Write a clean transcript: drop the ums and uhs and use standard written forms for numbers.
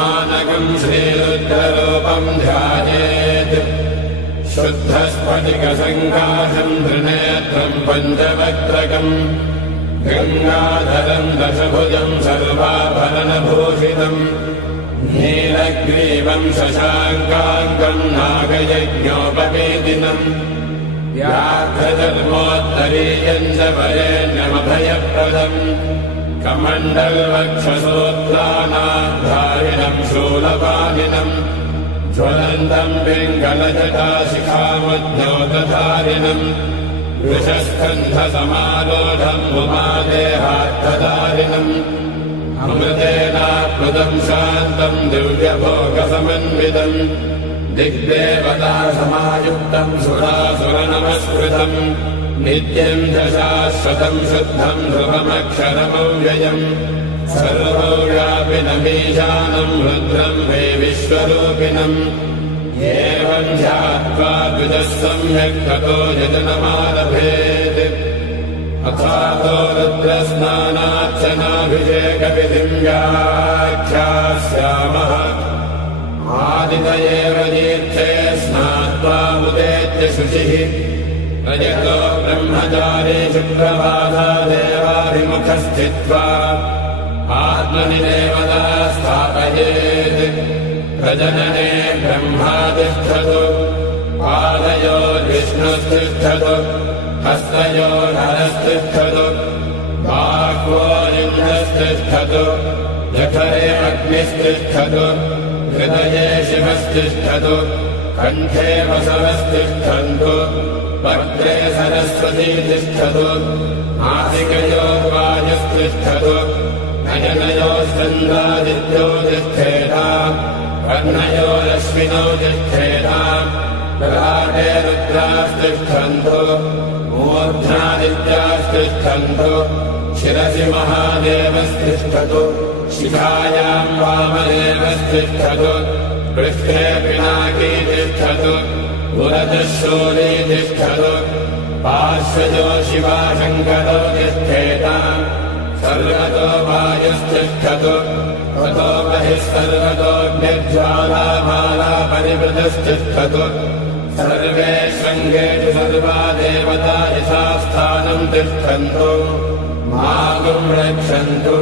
मानकम् श्रीरुद्ररूपम् ध्यायेत् शुद्धस्फटिकसङ्काशम् त्रिनेत्रम् पञ्चवक्त्रकम् गङ्गाधरम् दशभुजम् सर्वाभरणभूषितम् नीलग्रीवम् शशाङ्काङ्कम् नागयज्ञोपवेदिनम् व्याघ्रधर्मोत्तरीयम् च वरेण्यमभयप्रदम् कमण्डलवक्षसोत्तानाधारिणम् शूलपाणिनम् ज्वलन्तम् पिङ्गलजटाशिखामद्योतधारिणम् वृषस्कन्धसमारोढम् उमादेहार्थधारिणम् अमृतेनाप्लुतम् शान्तम् दिव्यभोगसमन्वितम् दिग्देवतासमायुक्तम् सुरासुरनमस्कृतम् नित्यम् च शाश्वतम् शुद्धम् ध्रुवमक्षरमव्ययम् सर्वव्यापिनमीशानम् रुद्रम् वै विश्वरूपिणम् एवम् ध्यात्वा द्विजः सम्यक् ततो यजनमारभेत् अथातो रुद्रस्नानार्चनाभिषेकविधिम् व्याख्यास्यामः आदित एव तीर्थे स्नात्वा उदेत्य शुचिः रजतो ब्रह्मचारी शुक्रवासादेवाभिमुखस्थित्वा आत्मनि देवता स्थापयेत् प्रजनने ब्रह्मा तिष्ठतु पादयोर्विष्णुस्तिष्ठतु हस्तयोर्हरस्तिष्ठतु बाह्वोरिन्द्रस्तिष्ठतु जठरे अग्निस्तिष्ठतु हृदये शिवस्तिष्ठतु कण्ठे वसवस्तिष्ठन्तु वक्त्रे सरस्वती तिष्ठतु नासिकयोः वायुस्तिष्ठतु नयनयोश्चन्द्रादित्यो तिष्ठेताम् कर्णयोरश्विनौ तिष्ठेताम् ललाटे रुद्रास्तिष्ठन्तु मूर्ध्नादित्यास्तिष्ठन्तु शिरसि महादेवस्तिष्ठतु शिखायाम् वामदेवस्तिष्ठतु पृष्ठे पिनाकी तिष्ठतु पुरतः शूली तिष्ठतु पार्श्वजो शिवाशङ्करो तिष्ठेताम् सर्वतो वायुस्तिष्ठतु ततो बहिः सर्वतोऽग्निज्वालामाला परिवृतस्तिष्ठतु सर्वे शृङ्गेषु सर्वा देवता यथास्थानम् तिष्ठन्तु मागुम् रक्षन्तु।